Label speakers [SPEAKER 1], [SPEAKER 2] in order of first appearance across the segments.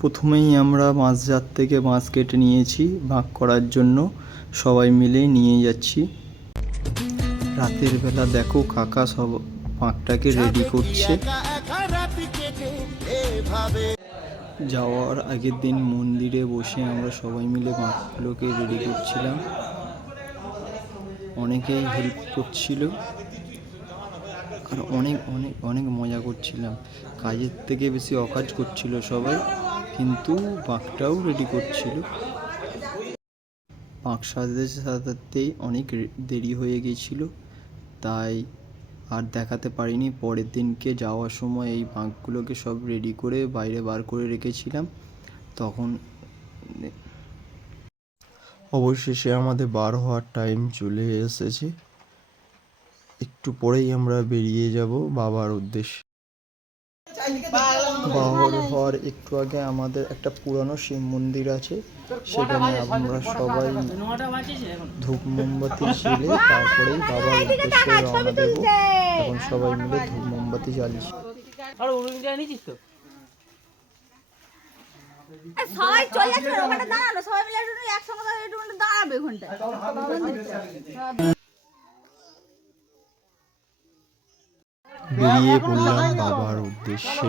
[SPEAKER 1] প্রথমেই আমরা মাঝরাত থেকে বাঁশ কেটে নিয়েছি ভাগ করার জন্য। সবাই মিলে নিয়ে যাচ্ছি। রাতের বেলা দেখো কাকা সব পাঁকটাকে রেডি করছে। যাওয়ার আগের দিন মন্দিরে বসে আমরা সবাই মিলে বাঁকগুলোকে রেডি করছিলাম। অনেকেই হেল্প করছিল। আর অনেক অনেক অনেক মজা করছিলাম। কাজের থেকে বেশি অকাজ করছিল সবাই। কিন্তু বাঁকটাও রেডি করছিল। বাঁক সাজাতে সাজাতেই অনেক দেরি হয়ে গিয়েছিল তাই আর দেখাতে পারিনি। পরের দিনকে যাওয়ার সময় এই বাঁকগুলোকে সব রেডি করে বাইরে বার করে রেখেছিলাম। তখন অবশেষে আমাদের বার হওয়ার টাইম চলে এসেছে। একটু পরেই আমরা বেরিয়ে যাব বাবার উদ্দেশ্যে। বাবার হওয়ার একটু আগে আমাদের একটা পুরানো শিব মন্দির আছে সেখানে আমরা সবাই ধূপ মোমবাতি জ্বেলে তারপরেই বাবার উদ্দেশ্যে রওনা দেব এখন সবাই মিলে ধূপ মোমবাতি
[SPEAKER 2] সবাই চলে ওখানে সবাই মিলে একসঙ্গে দাঁড়াবে ওখানটায়
[SPEAKER 1] বেরিয়ে পড়লাম বাবার উদ্দেশ্যে।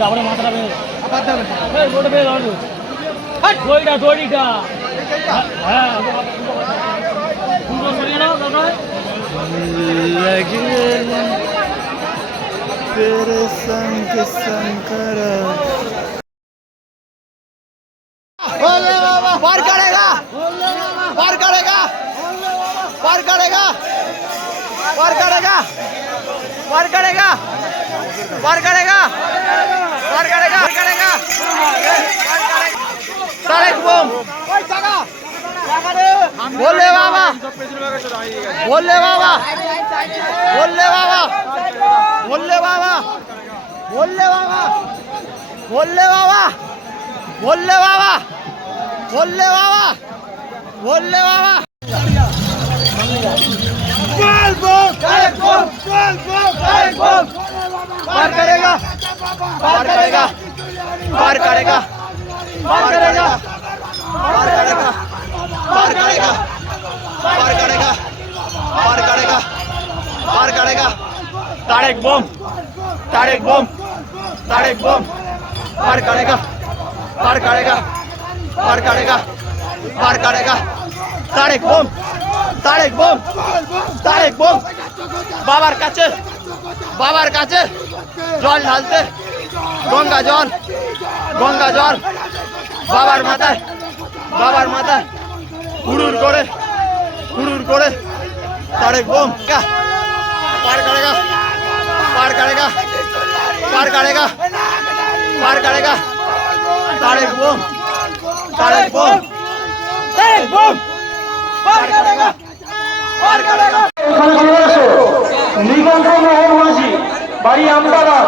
[SPEAKER 3] డబ్బడే మాట్లాడే రోడ్డు మీద రోడ్డు తోడిడా తోడిడా
[SPEAKER 1] तेरे संग संकरा
[SPEAKER 4] वार करेगा वार करेगा वार करेगा वार करेगा। पार करेगा। पार करेगा। पार करेगा। पार करेगा। सारे घूम बोल ले बाबा। बोल ले बाबा। बोल ले बाबा। बोल ले बाबा। बोल ले बाबा। बोल ले बाबा। बोल ले बाबा। बोल ले बाबा। बोल ले बाबा। पार करेगा पार करेगा पार करेगा पार करेगा पार करेगा पार करेगा पार करेगा पार करेगा पार करेगा तारेक बम तारेक बम तारेक बम पार करेगा पार करेगा पार करेगा पार करेगा तारेक बम তারেক বোম তারেক বোম। বাবার কাছে বাবার কাছে জল ঢালতে। গঙ্গা জল গঙ্গা জল। বাবার মাথায় বাবার মাথায়। হুড়ুর করে হুড়ুর করে। তারেক বোম কা পার করেগা পার করেগা পার করেগা পার করেগা তারেক বোম তারেক বোম। তারেক বোম, পার করেগা বাড়ি আমবাগান।